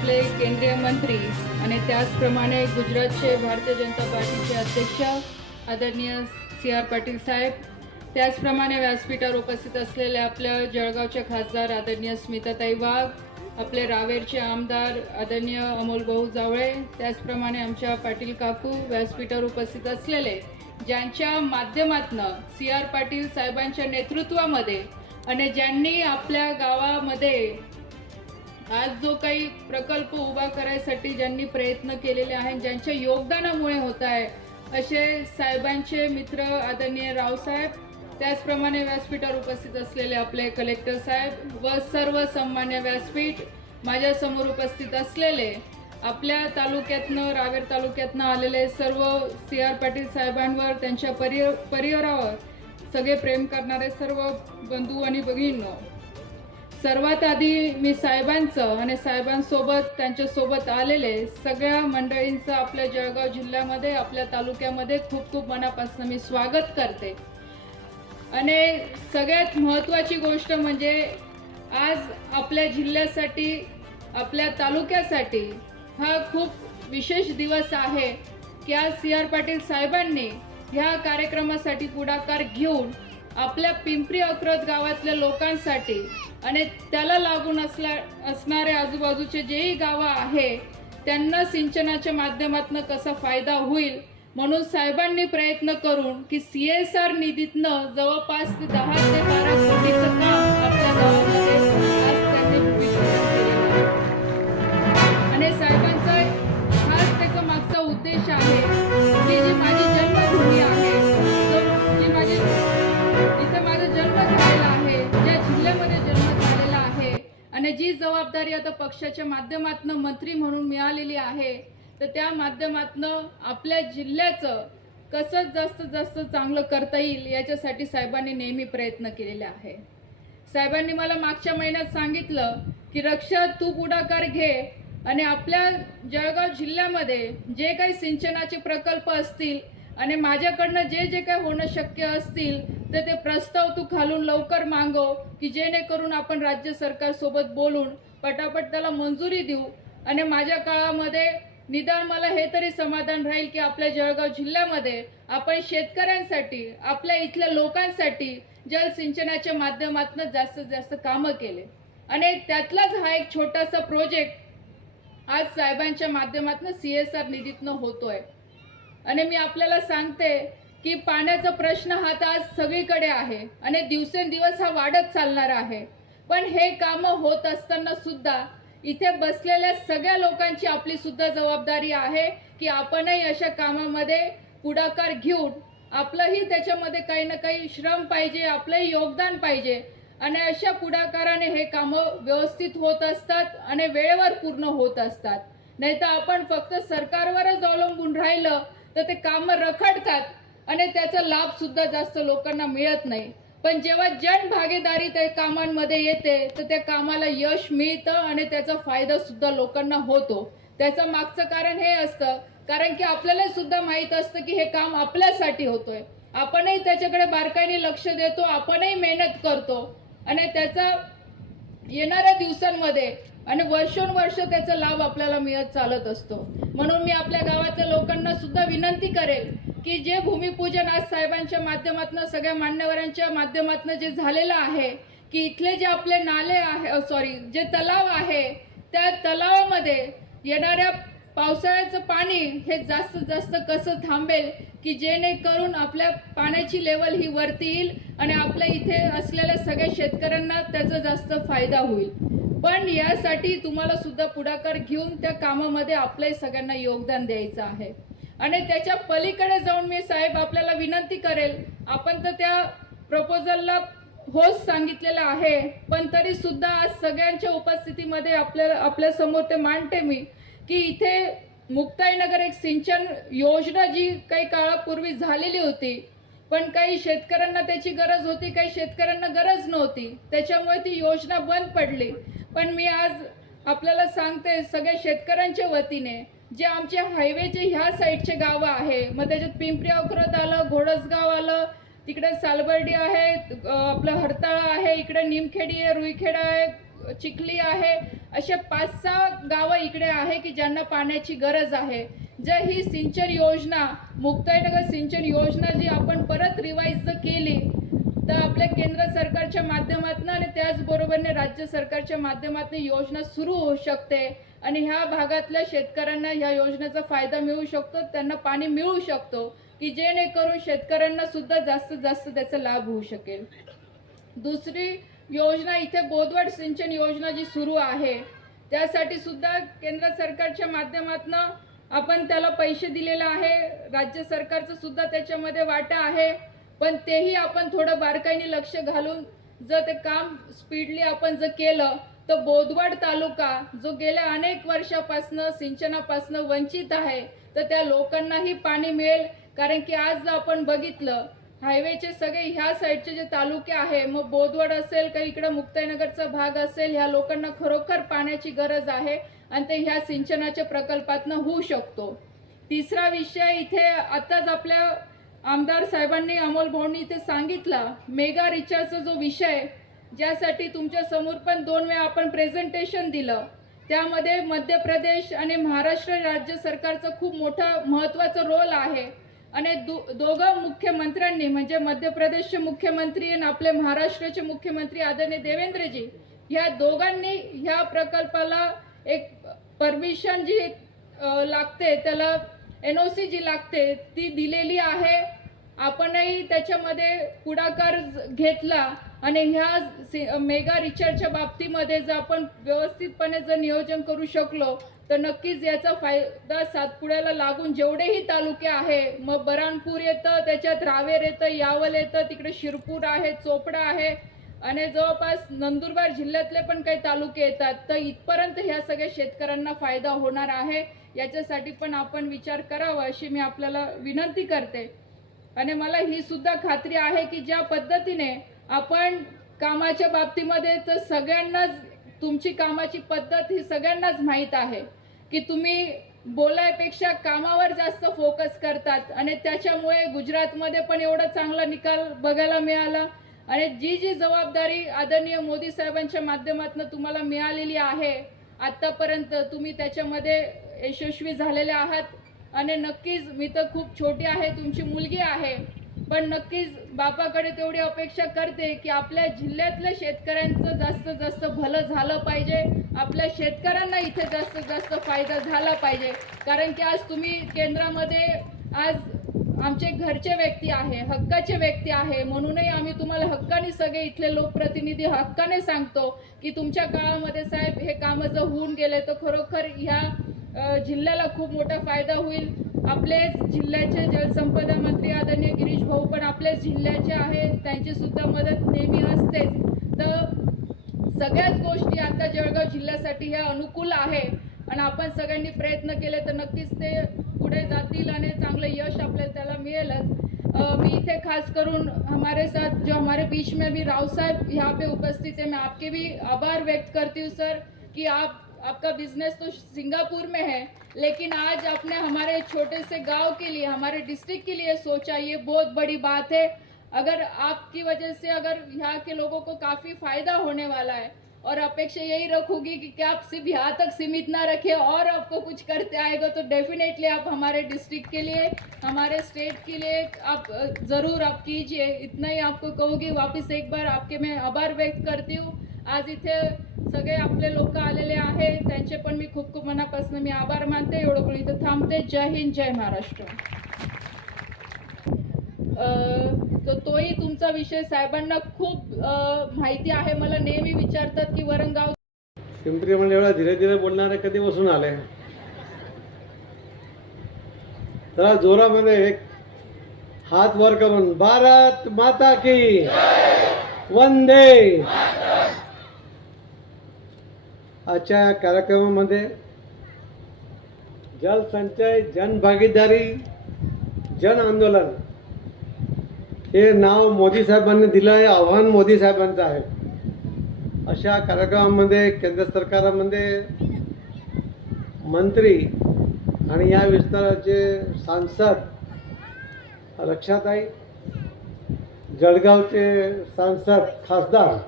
आपले केंद्रीय मंत्री आणि त्याचप्रमाणे गुजरातचे भारतीय जनता पार्टीचे अध्यक्ष आदरणीय सी आर पाटील साहेब त्याचप्रमाणे व्यासपीठावर उपस्थित असलेले आपल्या जळगावचे खासदार आदरणीय स्मिताताई वाघ आपले रावेरचे आमदार आदरणीय अमोल भाऊ जावळे त्याचप्रमाणे आमच्या पाटील काकू व्यासपीठावर उपस्थित असलेले ज्यांच्या माध्यमातनं सी आर पाटील साहेबांच्या नेतृत्वामध्ये आणि ज्यांनी आपल्या गावामध्ये आज जो काही प्रकल्प उभा करायसाठी ज्यांनी प्रयत्न केलेले आहेत ज्यांच्या योगदानामुळे होत आहे असे साहेबांचे मित्र आदरणीय रावसाहेब त्याचप्रमाणे व्यासपीठावर उपस्थित असलेले आपले कलेक्टर साहेब व सर्व सन्मान्य व्यासपीठ माझ्यासमोर उपस्थित असलेले आपल्या तालुक्यातनं रावेर तालुक्यातनं आलेले सर्व सी आर पाटील साहेबांवर त्यांच्या परि परिवारावर सगळे प्रेम करणारे सर्व बंधू आणि भगिनींनो सर्वात आधी मी साहेबांचं आणि साहेबांसोबत त्यांच्यासोबत आलेले सगळ्या मंडळींचं आपल्या जळगाव जिल्ह्यामध्ये आपल्या तालुक्यामध्ये खूप खूप मनापासून मी स्वागत करते. आणि सगळ्यात महत्त्वाची गोष्ट म्हणजे आज आपल्या जिल्ह्यासाठी आपल्या तालुक्यासाठी हा खूप विशेष दिवस आहे की आज सी आर पाटील साहेबांनी ह्या कार्यक्रमासाठी पुढाकार घेऊन आपल्या पिंपरी अक्रोज गावातल्या लोकांसाठी आणि त्याला लागून असल्या असणारे आजूबाजूचे जेही गावं आहे त्यांना सिंचनाच्या माध्यमातून कसा फायदा होईल? म्हणून साहेबांनी प्रयत्न करून की सी एस आर निधीतनं जवळपास ते दहा ते बारा कोटीचं काम जबाबदारी आता पक्षाच्या माध्यमातून मंत्री म्हणून मिळालेली आहे. तर त्या माध्यमातून आपल्या जिल्ह्याचं कसं जास्त जास्त चांगलं करता येईल याच्यासाठी साहेबांनी नेहमी प्रयत्न केलेले आहे. साहेबांनी मला मागच्या महिन्यात सांगितलं की रक्षा तू पुढाकार घे आणि आपल्या जळगाव जिल्ह्यामध्ये जे काही सिंचनाचे प्रकल्प असतील आणि माझ्याकडनं जे जे काही होणं शक्य असतील तर ते प्रस्ताव तू खालून लवकर मागव की जेणेकरून आपण राज्य सरकारसोबत बोलून पटापट त्याला मंजुरी देऊ. आणि माझ्या काळामध्ये निदान मला हे तरी समाधान राहील की आपल्या जळगाव जिल्ह्यामध्ये आपण शेतकऱ्यांसाठी आपल्या इथल्या लोकांसाठी जलसिंचनाच्या माध्यमातून जास्तीत जास्त कामं केले. आणि त्यातलाच हा एक छोटासा प्रोजेक्ट आज साहेबांच्या माध्यमातून सी एस आर निधीतनं होतोय. आणि मी आपल्याला सांगते की पाण्याचा प्रश्न हा तर आज सगळीकडे आहे. आणि दिवसेंदिवस हा वाढत चालणार आहे. पण हे कामं होत असताना सुद्धा इथे बसलेल्या सगळ्या लोकांची आपली सुद्धा जबाबदारी आहे की आपणही अशा कामामध्ये पुढाकार घेऊन आपलंही त्याच्यामध्ये काही ना काही श्रम पाहिजे आपलंही योगदान पाहिजे. आणि अशा पुढाकाराने हे कामं व्यवस्थित होत असतात आणि वेळेवर पूर्ण होत असतात. नाही तर आपण फक्त सरकारवरच अवलंबून राहिलं तर ते कामं रखडतात आणि त्याचा लाभसुद्धा जास्त लोकांना मिळत नाही. पण जेव्हा जन भागीदारी त्या कामांमध्ये येते तर त्या कामाला यश मिळतं आणि त्याचा फायदा सुद्धा लोकांना होतो. त्याचं मागचं कारण हे असतं कारण की आपल्याला सुद्धा माहीत असतं की हे काम आपल्यासाठी होतोय. आपणही त्याच्याकडे बारकाईने लक्ष देतो आपणही मेहनत करतो. आणि त्याचा येणाऱ्या दिवसांमध्ये आणि वर्षोनवर्ष त्याचा लाभ आपल्याला मिळत चालत असतो. म्हणून मी आपल्या गावातल्या लोकांना सुद्धा विनंती करेल की जे भूमिपूजन आज साहेबांच्या माध्यमातून सगळ्या मान्यवरांच्या माध्यमातून जे झालेलं आहे की इथले जे आपले नाले आहे सॉरी जे तलाव आहे त्या तलावामध्ये येणाऱ्या पावसाळ्याचं पाणी हे जास्तीत जास्त कसं थांबेल की जेणेकरून आपल्या पाण्याची लेवल ही वरती येईल आणि आपल्या इथे असलेल्या सगळ्या शेतकऱ्यांना त्याचा जास्त फायदा होईल. पण यासाठी तुम्हाला सुद्धा पुढाकार घेऊन त्या कामामध्ये आपल्याही सगळ्यांना योगदान द्यायचं आहे. आणि त्याच्या पलीकडे जाऊन मी साहेब आपल्याला विनंती करेल आपण तर त्या प्रपोजलला होच सांगितलेलं आहे पण तरी सुद्धा आज सगळ्यांच्या उपस्थितीमध्ये आपल्याला आपल्यासमोर ते मांडते मी की इथे मुक्ताईनगर एक सिंचन योजना जी काही काळापूर्वी झालेली होती पण काही शेतकऱ्यांना त्याची गरज होती काही शेतकऱ्यांना गरज नव्हती त्याच्यामुळे ती योजना बंद पडली. पण मी आज आपल्याला सांगते सगळ्या शेतकऱ्यांच्या वतीने जे आमचे हायवेचे ह्या साईडचे गावं आहे मग त्याच्यात पिंपरी अखरोत आलं घोडसगाव आलं तिकडे सालबर्डी आहे आपलं हरताळा आहे इकडे निमखेडी आहे रुईखेडा आहे चिखली आहे असे पाच सहा गावं इकडे आहे की ज्यांना पाण्याची गरज आहे. जर ही सिंचन योजना मुक्ताईनगर सिंचन योजना जी आपण परत रिवाईज केली तर आपल्या केंद्र सरकारच्या माध्यमातून आणि त्याचबरोबरने राज्य सरकारच्या माध्यमातून योजना सुरू होऊ शकते. आणि ह्या भागातल्या शेतकऱ्यांना ह्या योजनेचा फायदा मिळू शकतो त्यांना पाणी मिळू शकतो की जेणेकरून शेतकऱ्यांना सुद्धा जास्तीत जास्त त्याचा लाभ होऊ शकेल. दुसरी योजना इथे बोदवड सिंचन योजना जी सुरू आहे त्यासाठी सुद्धा केंद्र सरकारच्या माध्यमातून आपण त्याला पैसे दिलेले आहे राज्य सरकारचं सुद्धा त्याच्यामध्ये वाटा आहे. पण तेही आपण थोडं बारकाईने लक्ष घालून जर ते काम स्पीडली आपण जर केलं तर बोदवड तालुका जो गेल्या अनेक वर्षापासनं सिंचनापासनं वंचित आहे तर त्या लोकांनाही पाणी मिळेल. कारण की आज जर आपण बघितलं हायवेचे सगळे ह्या साईडचे जे तालुके आहे मग बोदवड असेल का इकडं मुक्ताईनगरचा भाग असेल ह्या लोकांना खरोखर पाण्याची गरज आहे आणि ते ह्या सिंचनाच्या प्रकल्पातनं होऊ शकतो. तिसरा विषय इथे आताच आपल्या आमदार साहेबांनी अमोल भाऊंनी इथे सांगितला मेगा रिचार्जचा जो विषय ज्यासाठी तुमच्यासमोर पण दोन वेळा आपण प्रेझेंटेशन दिलं. त्यामध्ये मध्य प्रदेश आणि महाराष्ट्र राज्य सरकारचा खूप मोठा महत्त्वाचा रोल आहे. आणि दो दोघं मुख्यमंत्र्यांनी म्हणजे मध्य प्रदेशचे मुख्यमंत्री आणि आपले महाराष्ट्राचे मुख्यमंत्री आदरणीय देवेंद्रजी ह्या दोघांनी ह्या प्रकल्पाला एक परमिशन जी लागते त्याला एन ओ सी जी लागते ती दिलेली आहे. आपणही त्याच्यामध्ये पुढाकार घेतला आणि ह्या मेगा रिचार्जच्या बाबतीमध्ये जर आपण व्यवस्थितपणे जर नियोजन करू शकलो तर नक्कीच याचा फायदा सातपुड्याला लागून जेवढेही तालुके आहे मग बराणपूर येतं त्याच्यात रावेर येतं यावल येतं तिकडे शिरपूर आहे चोपडा आहे आणि जवळपास नंदुरबार जिल्ह्यातले पण काही तालुके येतात तर इथपर्यंत ह्या सगळ्या शेतकऱ्यांना फायदा होणार आहे. याच्यासाठी पण आपण विचार करावा अशी मी आपल्याला विनंती करते. आणि मला ही सुद्धा खात्री आहे की ज्या पद्धतीने आपण कामाच्या बाबतीमध्ये तर सगळ्यांनाच तुमची कामाची पद्धत ही सगळ्यांनाच माहीत आहे की तुम्ही बोलायपेक्षा कामावर जास्त फोकस करतात. आणि त्याच्यामुळे गुजरातमध्ये पण एवढा चांगला निकाल बघायला मिळाला. आणि जी जी जबाबदारी आदरणीय मोदी साहेबांच्या माध्यमातून तुम्हाला मिळालेली आहे आत्तापर्यंत तुम्ही त्याच्यामध्ये यशस्वी झालेले आहात. आणि नक्कीच मी तर खूप छोटी आहे तुमची मुलगी आहे. पण नक्कीच बापाकडे तेवढी अपेक्षा करते की आपल्या जिल्ह्यातल्या शेतकऱ्यांचं जास्तीत जास्त भलं झालं पाहिजे. आपल्या शेतकऱ्यांना इथे जास्तीत जास्त फायदा झाला पाहिजे. कारण की आज तुम्ही केंद्रामध्ये आज आमचे घरचे व्यक्ती आहे हक्काचे व्यक्ती आहे. म्हणूनही आम्ही तुम्हाला हक्काने सगळे इथले लोकप्रतिनिधी हक्काने सांगतो की तुमच्या काळामध्ये साहेब हे कामं जर होऊन गेले तर खरोखर ह्या जिल्ह्याला खूप मोठा फायदा होईल. आपलेच जिल्ह्याचे जलसंपदा मंत्री आदरणीय गिरीश भाऊ पण आपलेच जिल्ह्याचे आहेत. त्यांची सुद्धा मदत नेहमी असतेच. तर सगळ्याच गोष्टी आता जळगाव जिल्ह्यासाठी ह्या अनुकूल आहे. आणि आपण सगळ्यांनी प्रयत्न केले तर नक्कीच ते पुढे जातील आणि चांगलं यश आपल्याला त्याला मिळेलच. मी इथे खास करून हमारे साथ जो हमारे बीच में भी राव साहब यहाँ पे उपस्थित है मैं आपके भी आभार व्यक्त करती हूँ सर कि आप आपका बिज़नेस तो सिंगापुर में है, लेकिन आज आपने हमारे छोटे से गाँव के लिए, हमारे डिस्ट्रिक्ट के लिए सोचा, ये बहुत बड़ी बात है। अगर आपकी वजह से अगर यहाँ के लोगों को काफ़ी फ़ायदा होने वाला है, और अपेक्षा यही रखूँगी कि क्या आप सिर्फ़ यहाँ तक सीमित ना रखें, और आपको कुछ करते आएगा तो डेफिनेटली आप हमारे डिस्ट्रिक्ट के लिए, हमारे स्टेट के लिए आप ज़रूर आप कीजिए। इतना ही आपको कहूँगी, वापस एक बार आपके मैं आभार व्यक्त करती हूँ। आज इथे सगळे आपले लोक आलेले आहे त्यांचे पण मी खूप खूप मनापासून मी आभार मानते. एवढं पण इथं थांबते. जय हिंद जय महाराष्ट्र. अं, तर तोही तुमचा विषय. साहेबांना खूप माहिती आहे. मला नेहमी विचारतात की वरणगाव पिंपरी म्हणजे एवढा धीरे धीरे बोलणारे कधी बसून आले? जरा जोरामध्ये एक हात वर करून भारत माता की वंदे! आजच्या या कार्यक्रमामध्ये जलसंचय जनभागीदारी जन आंदोलन हे नाव मोदी साहेबांनी दिलं आहे आव्हान मोदी साहेबांचं आहे. अशा कार्यक्रमामध्ये केंद्र सरकारामध्ये मंत्री आणि या विस्ताराचे सांसद रक्षाताई जळगावचे सांसद खासदार नाव बोला.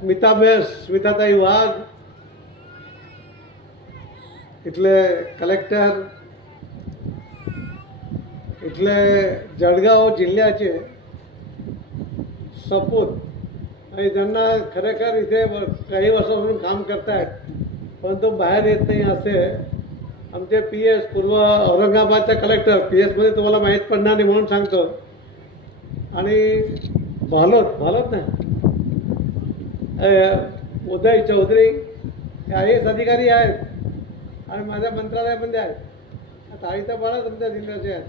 स्मिता बेस स्मिताताई वाघ इथले कलेक्टर इथले जळगाव जिल्ह्याचे सपूत आणि त्यांना खरेखर इथे काही वर्षापासून काम करतायत परंतु बाहेर येत नाही असे आमचे पी एस पूर्व औरंगाबादचा कलेक्टर पी एसमध्ये तुम्हाला माहीत पडणार नाही म्हणून सांगतो आणि भालोत भालोत ना उदय चौधरी हे आय एस अधिकारी आहेत आणि माझ्या मंत्रालयामध्ये आहेत. आता आई तर बळा तुमच्या जिल्ह्याचे आहेत.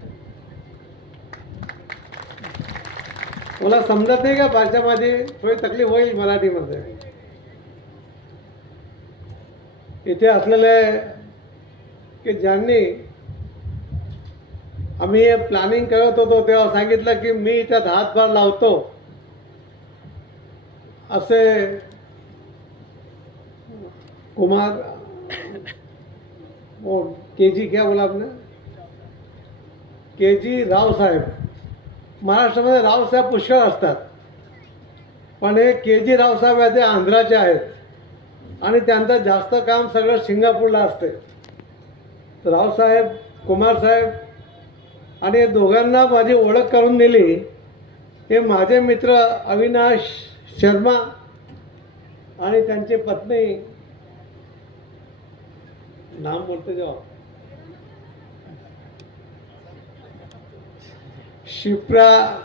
मला समजत नाही का भाषा माझी थोडी तकलीफ होईल मराठीमध्ये. इथे असलेले की ज्यांनी आम्ही हे प्लॅनिंग करत होतो तेव्हा सांगितलं की मी त्यात हातभार लावतो. असे कुमार के जी क्या बोला आपने के जी रावसाहेब महाराष्ट्रामध्ये रावसाहेब पुष्कळ असतात. पण हे के जी रावसाहेब आहे ते आंध्राचे आहेत. आणि त्यांचं जास्त काम सगळं सिंगापूरला असते. तर रावसाहेब कुमारसाहेब आणि दोघांना माझी ओळख करून दिली. हे माझे मित्र अविनाश शर्मा आणि त्यांची पत्नी. नाम बोलते जेव्हा. शिप्रा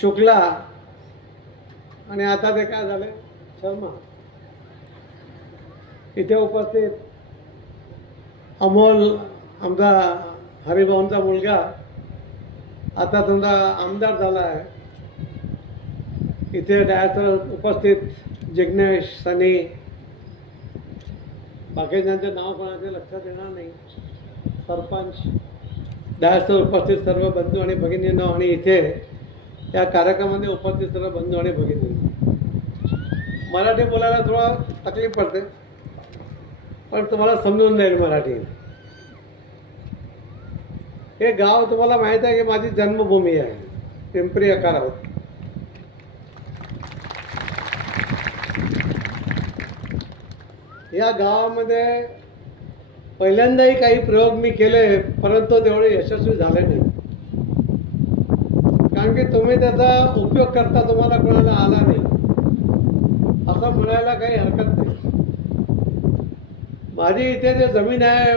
शुक्ला आणि आता ते काय झाले? शर्मा. इथे उपस्थित अमोल आमचा हरिभाऊंचा मुलगा. आता तुमचा आमदार झाला आहे. इथे डायसर उपस्थित जिग्नेश सनी. बाकीच्यांचं नाव कोणाचे लक्षात येणार नाही. सरपंच. डायसर उपस्थित सर्व बंधू आणि भगिनींनो आणि इथे या कार्यक्रमामध्ये उपस्थित सर्व बंधू आणि भगिनी मराठी बोलायला थोडा तकलीफ पडते पण तुम्हाला समजून जाईल मराठी. हे गाव तुम्हाला माहीत आहे की माझी जन्मभूमी आहे. पिंपरी अकारावत या गावामध्ये पहिल्यांदाही काही प्रयोग मी केले परंतु तेवढे यशस्वी झाले नाही. कारण की तुम्ही त्याचा उपयोग करता तुम्हाला कोणाला आला नाही. असं म्हणायला काही हरकत नाही. माझी इथे जे जमीन आहे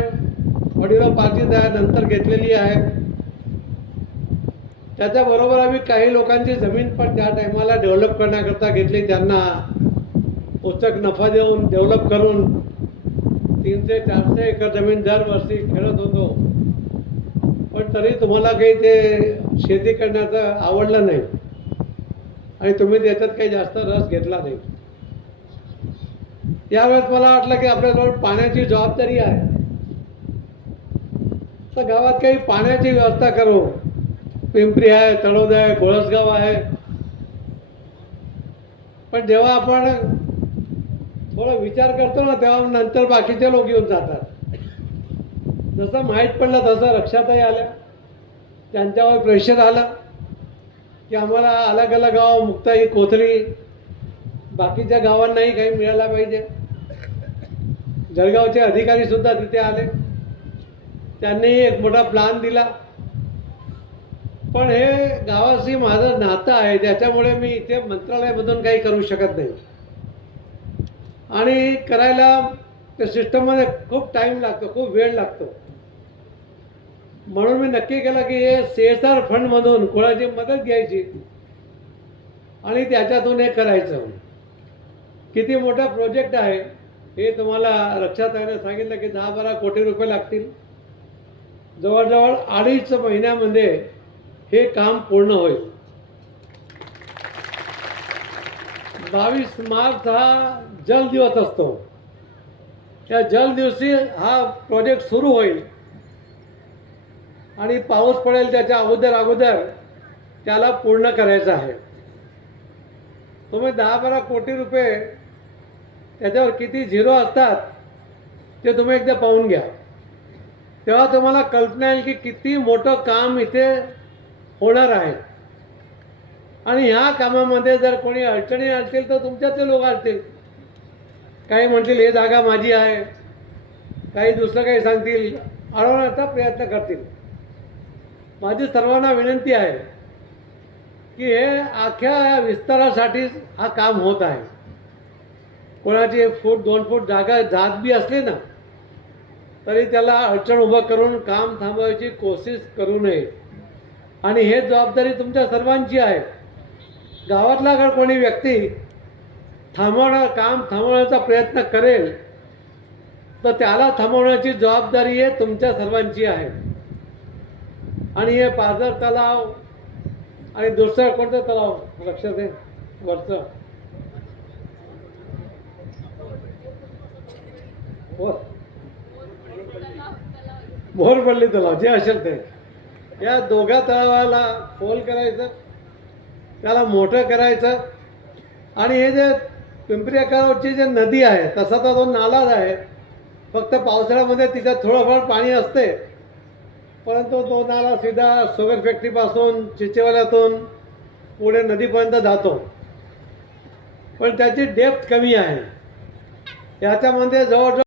वडिलोपार्जित आहे नंतर घेतलेली आहे. त्याच्याबरोबर आम्ही काही लोकांची जमीन पण त्या टायमाला डेव्हलप करण्याकरता घेतली त्यांना पुस्तक नफा देऊन डेव्हलप करून तीनशे चारशे एकर जमीन दरवर्षी खेळत होतो. पण तरी तुम्हाला काही ते शेती करण्याचं आवडलं नाही. आणि तुम्ही त्याच्यात काही जास्त रस घेतला नाही. यावेळेस मला वाटलं की आपल्याजवळ पाण्याची जबाबदारी आहे. तर गावात काही पाण्याची व्यवस्था करू. पिंपरी आहे तळोद आहे गोळसगाव आहे. पण जेव्हा आपण थोडा विचार करतो ना तेव्हा नंतर बाकीचे लोक येऊन जातात. जसं माहीत पडलं तसं रक्षातही आल्या. त्यांच्यावर प्रेशर आलं की आम्हाला अलग अलग गाव मुक्ताई कोथरी बाकीच्या गावांनाही काही मिळायला पाहिजे. जळगावचे अधिकारी सुद्धा तिथे आले. त्यांनीही एक मोठा प्लान दिला. पण हे गावाशी माझं नातं आहे त्याच्यामुळे मी इथे मंत्रालयामधून काही करू शकत नाही. आणि करायला त्या सिस्टममध्ये खूप टाईम लागतो खूप वेळ लागतो. म्हणून मी नक्की केलं की हे सी एस आर फंडमधून कोणाची मदत घ्यायची आणि त्याच्यातून हे करायचं. किती मोठा प्रोजेक्ट आहे हे तुम्हाला लक्षात आहे सांगितलं की दहा बारा कोटी रुपये लागतील. जवळजवळ अडीच महिन्यामध्ये हे काम पूर्ण होईल. बावीस मार्च हा जल दिवस असतो. त्या जल दिवशी हा प्रोजेक्ट सुरू होईल. आणि पाऊस पडेल त्याच्या अगोदर अगोदर त्याला पूर्ण करायचं आहे. तुम्ही दहा बारा कोटी रुपये त्याच्यावर किती झिरो असतात ते तुम्ही एकदा पाहून घ्या. तेव्हा तुम्हाला कल्पना येईल की किती मोठं काम इथे होणार आहे. आणि ह्या कामामध्ये जर कोणी अडचणी असतील तर तुमच्यातले लोक असतील काही म्हणतील हे जागा माझी आहे. काही दुसरं काही सांगतील. अडवण्याचा प्रयत्न करतील. माझी सर्वांना विनंती आहे की हे अख्ख्या या विस्तारासाठीच हा काम होत आहे. कोणाची एक फूट दोन फूट जागा जात बी असली ना तरी त्याला अडचण उभं करून काम थांबवायची कोशिश करू नये. आणि हे जबाबदारी तुमच्या सर्वांची आहे. गावातला जर कोणी व्यक्ती थांबवणार काम थांबवण्याचा प्रयत्न करेल तर त्याला थांबवण्याची जबाबदारी आहे तुमच्या सर्वांची आहे. आणि हे पाझर तलाव आणि दुसरं कोणतं तलाव? लक्षात आहे वरचं. हो. पडली तलाव जे असेल ते. या दोघा तलावाला खोल करायचं. त्याला मोठं करायचं. आणि हे जे पिंपरी अकावरची जे नदी आहे तसा तर तो नालाच आहे. फक्त पावसाळ्यामध्ये तिच्यात थोडंफार पाणी असते. परंतु तो नाला सीधा शुगर फॅक्टरीपासून चिचेवाल्यातून पुढे नदीपर्यंत जातो. पण त्याची डेप्थ कमी आहे. याच्यामध्ये जवळजवळ